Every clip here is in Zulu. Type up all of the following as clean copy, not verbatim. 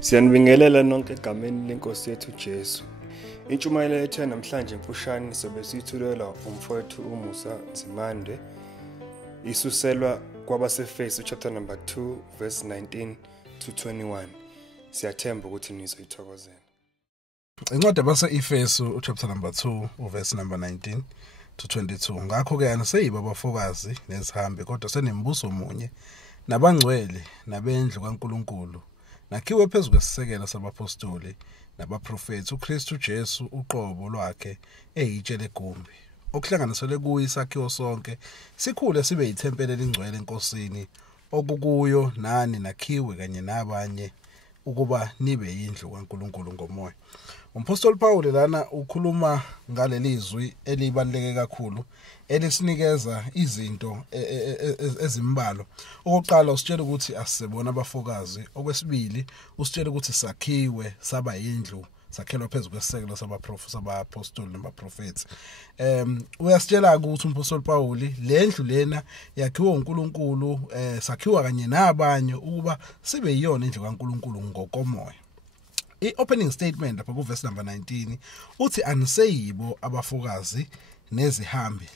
Siyanibingelela nonke egameni lenkosi yethu Jesu. Intshumayelo yethu namhlanje emfushane sobe siyithulela umfowethu uMusa Nzimande. Isuselwa kwabaseFesu chapter number 2 verse 19 to 21. Siyathemba ukuthi nizoyithokozela. Incwadi yabase-Efesu chapter number 2 verse number 19 to 22. Ngakho ke aniseyiba abafokazi nezihambi kodwa senembuso munye nabangcwele nabendlu kaNkulunkulu. Nakhiwe phezu kwesisekelo sabapostoli nabaprofethi uKristu Jesu uqobo lwakhe eyitshe legumbi okuhlanganiselwe kuyo isakhiwo sonke sikhule sibe yithempeli elingcwele enkosini okukuyo nani nakhiwe kanye nabanye ukuba nibe yindlu kaNkulunkulu ngomoya. Umpostoli Paul lana ukhuluma ngaleli zwi elibaluleke kakhulu elisinikeza izinto ezimbalo. Okokuqala usitshela ukuthi asisebona abafokazi, okwesibili usitshela ukuthi sakhiwe saba yindlu sakhelwa phezu kwesisekelo sabapostoli nabaprofethi. Uyasitshela ukuthi umpostoli Paul lendlu lena yakhiwa uNkulunkulu sakhiwa kanye nabanye ukuba sibe yiyona indlu kaNkulunkulu ngokomoya. I-opening statement lapha ku-verse number 19 uthi aniseyibo abafokazi nezihambi.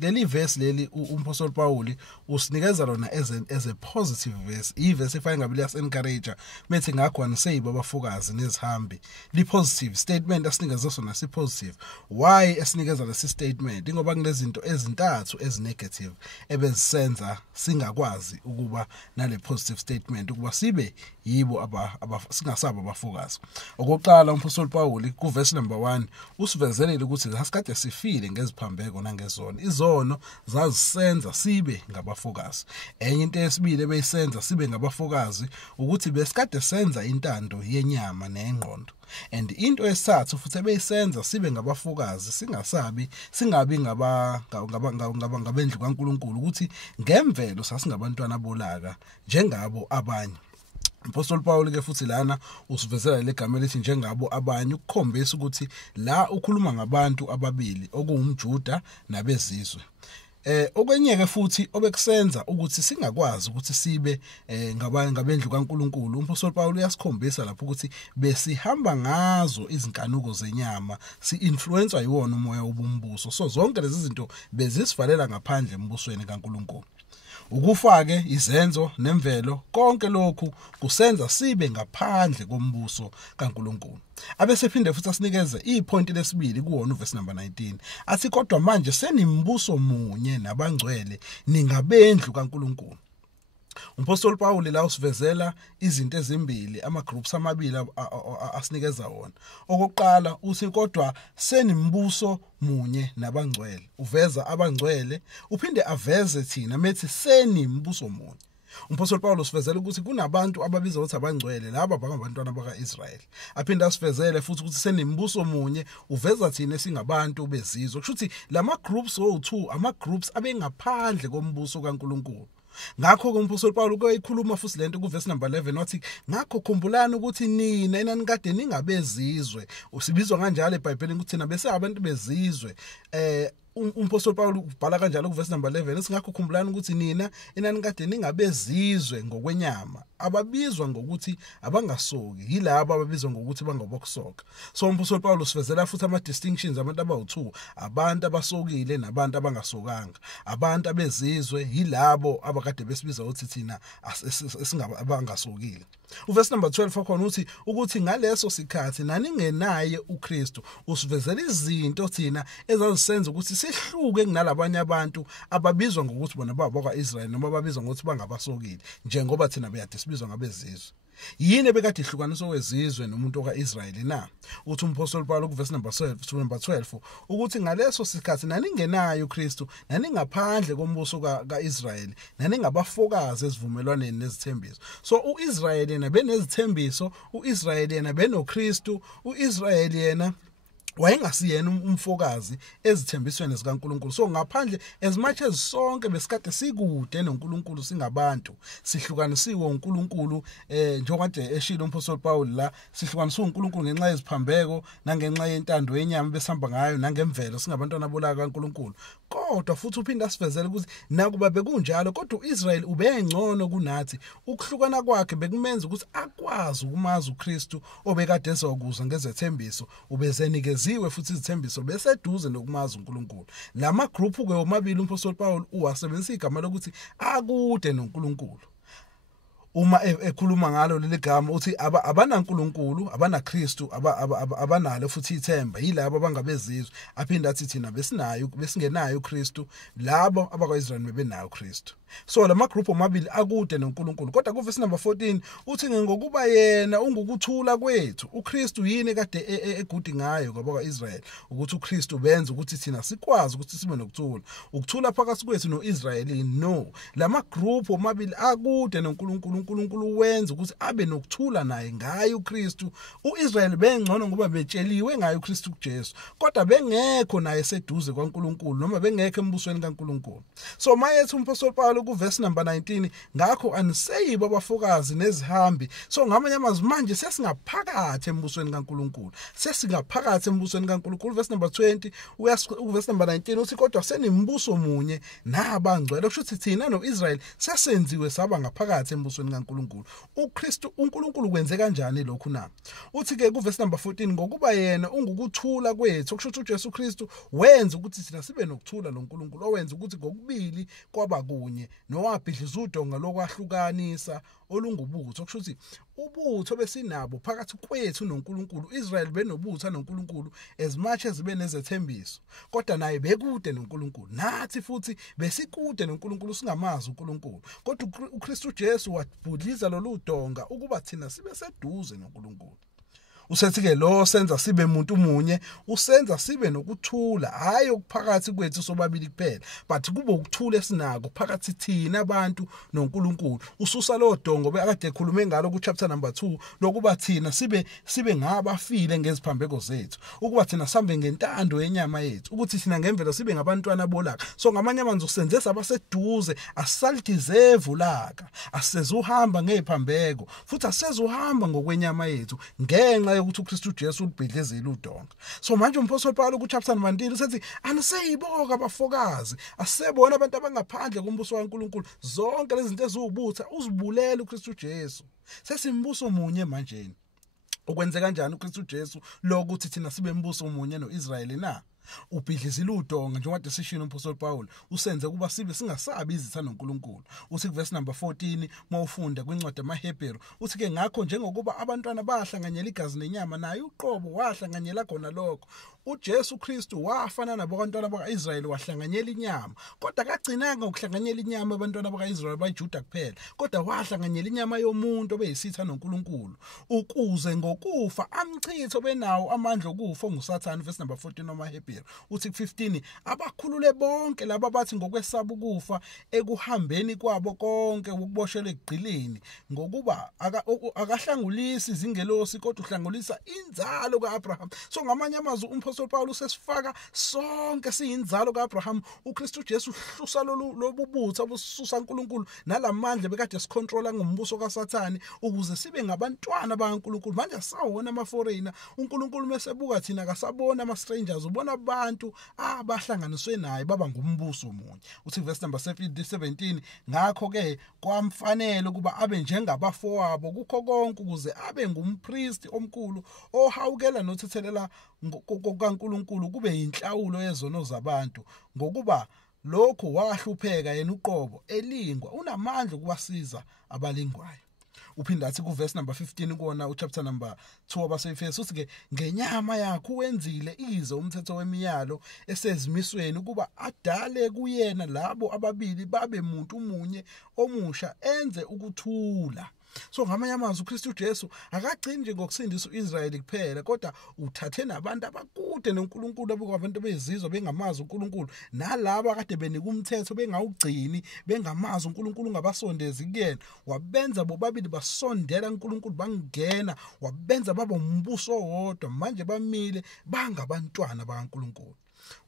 Leli verse leli umpostoli Paul usinikeza lona as a positive verse. I-verse efana ngabe liyasencourage methi ngakho aniseyibo abafokazi nezihambi. Li-positive statement asinikeza sona si-positive. Why esinikeza lesi statement? Ingoba kunezinto ezintathu ezi-negative ebezisenza singakwazi ukuba nale positive statement ukuba sibe yibo singasaba abafokazi. Okokuqala umpostoli Paul ku-verse number 1 usivezelele ukuthi asikade sifile ngeziphambeko nangezono. Izono zazisenza sibe ngabafokazi. Enye into yesibili ebeyisenza sibe ngabafokazi ukuthi besikade senza intando yenyama nengqondo. And into esithathu futhi ebeyisenza sibe ngabafokazi singabi ngabendlu kaNkulunkulu ukuthi ngemvelo sasingabantwana bolaka njengabo abanye. Umpostoli Paul ke futhi lana usivezela legama elithi njengabo abanye ukukhombisa ukuthi la ukhuluma ngabantu ababili okuwumJuda nabezizwe. Okwenyeke futhi obekusenza ukuthi singakwazi ukuthi sibe ngabendlu kaNkulunkulu. Umpostoli Paul uyasikhombisa lapho ukuthi besihamba ngazo izinkanuko zenyama, si-influencewa yiwona umoya wobumbuso. So zonke lezi zinto bezisivalela ngaphandle embusweni kaNkulunkulu. Ukufake izenzo nemvelo konke lokhu kusenza sibe ngaphandle kombuso kaNkulunkulu. Abesephinde futhi asinikeze ipoint lesibili kuwona uverse number 19. Athi kodwa manje senimbuso munye nabangcwele ningabendlu kaNkulunkulu. Umpostoli Paul la usivezela izinto ezimbili ama-groups amabili asinikeza wona. Okokuqala uthi kodwa senimbuso munye nabangcwele. Uveza abangcwele uphinde aveze thina methi senimbuso munye. Umpostoli Paul usivezela ukuthi kunabantu ababizwa ukuthi abangcwele laba bangabantwana baka-Israyeli. Aphinde asivezele futhi ukuthi senimbuso munye uveza thina singabantu bezizwe. Kusho ukuthi lama-groups o2 ama-groups abengaphandle kombuso kaNkulunkulu. Ngakho umpostoli Paul uyikhuluma futhi lento ku-verse number 11 wathi ngakho khumbulani ukuthi nina enanikade ningabezizwe. Usibizwa kanjalo eBhayibhelini ukuthi thina bese abantu bezizwe. Umpostoli Paul ubhala kanjalo ku-verse number 11 uthi ngakho khumbulani ukuthi nina enanikade ningabezizwe ngokwenyama ababizwa ngokuthi abangasoki yilabo ababizwa ngokuthi bangabokusoka. So umpostoli Paul usivezela futhi ama-distinctions abantu abawu2, abantu abasokile nabantu abangasokanga. Abantu abezizwe yilabo abakade besibiza ukuthi thina abangasokile. Uverse number 12 wakhona uthi ukuthi ngaleso sikhathi naningenaye uKristu usivezela izinto thina ezazisenza ukuthi sihluke kunalabanye abantu ababizwa ngokuthi bona bakwa-Israyeli noma babizwa ngokuthi bangabasokile njengoba thina bezizwe ngabezizwe. Yini ebekade ihlukaniswa wezizwe nomuntu okaIsrayeli na? Uthi umpostoli Paul ku-verse number 12 ukuthi ngaleso sikhathi naningenayo uKristu naningaphandle kombuso kaIsrayeli naningabafokazi esivumelwaneni nezithembiso. So uIsrayeli yena benezithembiso, uIsrayeli yena benoKristu, uIsrayeli yena wayengasiyena umfokazi ezithembisweni zikaNkulunkulu. So ngaphandle as much as sonke besikade sikude noNkulunkulu singabantu, sihlukanisiwe uNkulunkulu njengoba eshilo umpostoli Paul la, sihlukanisiwe uNkulunkulu ngenxa yeziphambeko nangenxa yentando yenyama besihamba ngayo nangemvelo singabantwana bolaka kaNkulunkulu. Kodwa futhi uphinda sivezele ukuthi nakuba bekunjalo kodwa uIsrael ubengcono kunathi. Ukuhlukana kwakhe bekumenza ukuthi akwazi ukumazi uKristu obekade ezokuza ngezethembiso, ubezenikeziwe futhi izithembiso beseduze nokumazi uNkulunkulu. Lama group ke omabili umpostoli Paul uwasebenzisa igama lokuthi akude noNkulunkulu. Uma ekhuluma ngalo leli gama uthi abanaNkulunkulu, abanaKristu, abanalo futhi ithemba, yilabo abangabezizwe. Aphinda athi thina besingenayo uKristu, labo abakwaIsrael bebenayo uKristu. So lama group omabili akude noNkulunkulu. Kodwa ku verse number 14 uthi ngokuba yena ungukuthula kwethu. uKristu yini kade egudi ngayo kwabakwaIsrael ukuthi uKristu benza ukuthi thina sikwazi ukuthi sibe nokuthula. Ukuthula phakathi kwethu noIsrael no. Lama group omabili akude noNkulunkulu. uNkulunkulu wenza ukuthi abe nokuthula naye ngayo uKristu. uIsrael bengcono ngoba betsheliwe ngayo uKristu kuJesu, kodwa bengekho naye seduze kwaNkulunkulu noma bengekho embusweni kaNkulunkulu. So mayethi umpostoli Paul ku verse number 19, ngakho aniseyibo abafokazi nezihambi. So ngamanye amazwi manje sesingaphakathi embusweni kaNkulunkulu, sesingaphakathi embusweni kaNkulunkulu. Verse number 20 verse number 19 uthi kodwa senimbuso munye nabangcwele. Kusho ukuthi thina noIsrael sesenziwe saba ngaphakathi embusweni kaNkulunkulu. uKristu uNkulunkulu kwenze kanjani lokhu na? Uthi ke ku verse number 14 ngokuba yena ungukuthula kwethu. Kusho ukuthi uJesu Kristu wenza ukuthi thina sibe nokuthula noNkulunkulu, owenza ukuthi ngokubili kwaba kunye nowabhidliza udonga lokwahlukanisa olungubutho. Kusho ukuthi ubutho besinabo phakathi kwethu noNkulunkulu. Israel benobutho noNkulunkulu as much as benezethembiso, kodwa naye bekude noNkulunkulu. Nathi futhi besikude noNkulunkulu singamazi uNkulunkulu, kodwa uKristu Jesu wabhudliza lolu donga ukuba thina sibe seduze noNkulunkulu. Usethi ke lo senza sibe umuntu munye, usenza sibe nokuthula, hayi okuphakathi kwethu sobabili kuphela, but kube ukuthula esinako phakathi thina abantu noNkulunkulu. Ususa lo dongo bekade ekhulume ngalo ku chapter number 2 lokuba thina sibe ngabafile ngeziphambeko zethu, ukuba thina sambe ngentando yenyama yethu, ukuthi thina ngemvelo sibe ngabantwana bolaka. So ngamanye amazwi usenze sabaseduze, asalideserve ulaka, asisezuhamba ngeziphambeko futhi asisezuhamba ngokwenyama yethu ngenxa ukuthi uKristu Jesu ubhidlezile udonga. So manje umpostoli Paul ku chapter number 19 usethi aniseyiboka abafokazi, asebona abantu abangaphandle kombuso kaNkulunkulu. Zonke lezi zinto eziwubutha uzibulela uKristu Jesu. Sesimbuso munye manje. Ukwenze kanjani uKristu Jesu lokuthi thina sibe umbuso munye noIsrael na? Ubhidlizile udonga njengoba desishini umpostoli Paul usenze kuba sibe singasabi izitha noNkulunkulu. Uthi ku verse number 14 mawufunda kwincwadi yamaHebheru uthi ke ngakho njengokuba abantwana bahlanganyela igazi nenyama, naye uqobo wahlanganyela khona lokho. uJesu Kristu wafana nabantwana bakaIsrael wahlanganyela inyama, kodwa kagcinanga ngokuhlanganyela inyama abantwana bakaIsrael bayiJuda kuphela, kodwa wahlanganyela inyama yomuntu obeyisitha noNkulunkulu ukuze ngokufa amchithe benawo amandla okufa nguSathane. Verse number 14 nomaHebheru uthi ku 15 abakhulule bonke laba bathi ngokwesaba ukufa ekuhambeni kwabo konke ukuboshelwa egqileni, ngokuba akahlangulisi izingelosi kodwa uhlangulisa inzalo kaAbraham. So ngamanye amazwi umpostoli Paul usesifaka sonke siyinzalo kaAbraham. uKristu Jesu uhlusa lobubutha obususa uNkulunkulu nalamandla bekade sicontrola ngombuso kaSathane ukuze sibe ngabantwana bakaNkulunkulu. Manje sawona ama-foreigner. uNkulunkulu mesebuka thina akasabona ama-strangers, ubona abantu abahlanganiswe naye baba ngumbuso munye. Uthi verse number 17 ngakho ke kwamfanele ukuba abe njengabafowabo kukho konke ukuze abe ngumpristi omkhulu ohawukela nothethelela kaNkulunkulu kube yinhlawulo yezono zabantu, ngokuba lokho wahlupheka yena uqobo elingwa unamandla ukubasiza abalingwayo. Uphinda athi ku verse number 15 kuona uchapter number 2 wabaseEfesu uthi ke ngenyama yakho wenzile ize umthetho wemiyalo esezimisweni ukuba adale kuyena labo ababili babe umuntu munye omusha enze ukuthula. So ngamanye amazwi uKristu Jesu akagcini nje ngokusindisa uIsrael kuphela, kodwa uthathe nabantu abakude noNkulunkulu, abantu bezizwe bengamazi uNkulunkulu, nalabo akade benika umthetho bengawugcini, bengamazi uNkulunkulu, ngabasondezi kuyena. Wabenza bobabili basondela uNkulunkulu, bangena, wabenza baba umbuso owodwa, manje bamile bangabantwana bakaNkulunkulu.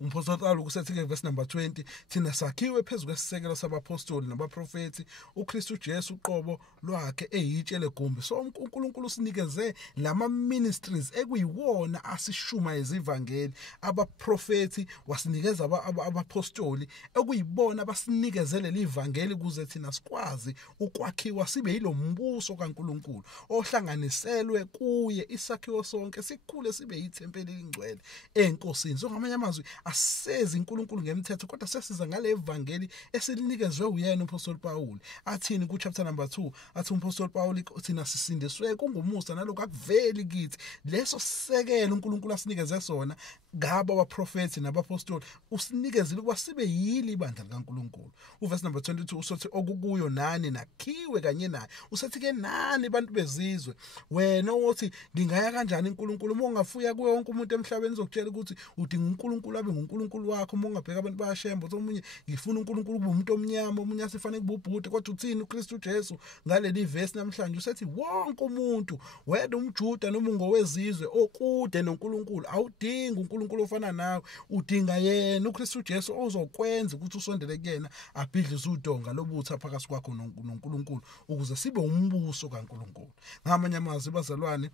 Umpostoli Paul kusethi verse number 20, thina sakhiwe phezu kwesisekelo sabapostoli nabaprofeti, uKristu Jesu uqobo lwakhe eyitshe legumbi. So uNkulunkulu usinikeze lama ministries ekuyiwona asishuma izivangeli. Abaprofeti wasinikeza abapostoli ekuyibona abasinikezele livangeli ukuze thina sikwazi ukwakhiwa sibe yilombuso kaNkulunkulu ohlanganiselwe kuye isakhiwo sonke sikhule sibe yithempeli elingcwele enkosini. So ngamanye amazwi asezi uNkulunkulu ngemthetho, kodwa sesiza ngale evangeli esilinikezwe uyena umpostoli Paul. Athini ku chapter number 2, athi umpostoli Paul thina sisindiswe kungumusa nalokho akuveli kithi leso sisekelo uNkulunkulu asinikeze sona ngabo abaprofeti nabapostoli, usinikezile ukuba sibe yili ibandla likaNkulunkulu. Uverse number 22 usothi okukuyo nani nakhiwe kanye naye. Usethi ke nani bantu bezizwe, wena uthi ngingaya kanjani uNkulunkulu? Uma ungafuya kuye wonke umuntu emhlabeni uzokutshela ukuthi udinga uNkulunkulu abe nguNkulunkulu wakho. Uma ungabheka abantu bayashemba uthi omunye ngifuna uNkulunkulu kube umuntu omnyama, omunye asifane kube ubhuti, kodwa uthini uKristu Jesu ngaleli verse namhlanje? Usethi wonke umuntu, wena umJuda noma ungowezizwe okude noNkulunkulu, awudingi uNkulunkulu ofana nawe, udinga yena uKristu Jesu ozokwenza ukuthi usondele kuyena, abhidlize udonga lobutha phakathi kwakho noNkulunkulu ukuze sibe umbuso kaNkulunkulu. Ngamanye amazwi bazalwane,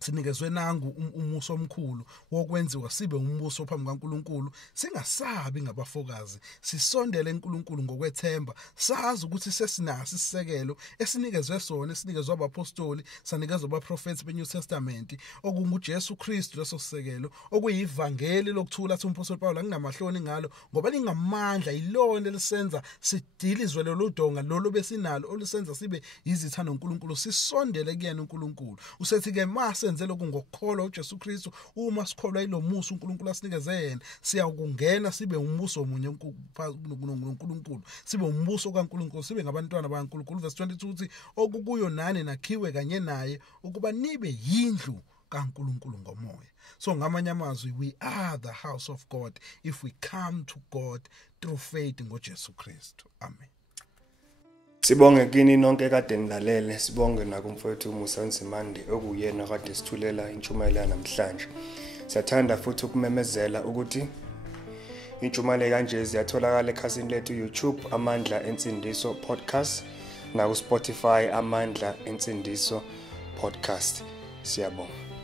sinikezwe nangu umuso omkhulu wokwenziwa sibe umbuso phambi kaNkulunkulu. Singasabi ngabafokazi, sisondele eNkulunkulu ngokwethemba, sazi ukuthi sesinaso isisekelo esinikezwe sona, esinikezwe abapostoli, sanikezwe abaprofeti beNew Testament, okunguJesu Kristu. Leso sisekelo okuyivangeli lokuthula athi umpostoli Paul anginamahloni ngalo, ngoba lingamandla ilona elisenza sidilizwe lelo donga lolo besinalo olusenza sibe yizithando uNkulunkulu, sisondele kuyena uNkulunkulu. Usethi ke mase senze lokhu ngokukholwa uJesu Kristu, uma sikholwa ilo musa uNkulunkulu asinikeze yena, siyakungena sibe umbuso munye uNkulunkulu, sibe umbuso kaNkulunkulu, sibe ngabantwana bakaNkulunkulu. Verse 22 uthi okukuyo nani nakhiwe kanye naye ukuba nibe yindlu kaNkulunkulu ngomoya. So ngamanye amazwi, we are the house of God if we come to God through faith ngoJesu Kristu. Amen. Sibonge kini nonke kade nilalele, sibonge nakumfowethu Musa Nzimande okuyena kade sithulela intshumayelo namhlanje. Siyathanda futhi ukumemezela ukuthi intshumayelo kanje ziyatholakala ekhasini lethu YouTube Amandla Ensindiso Podcast na ku Spotify Amandla Ensindiso Podcast. Siyabonga.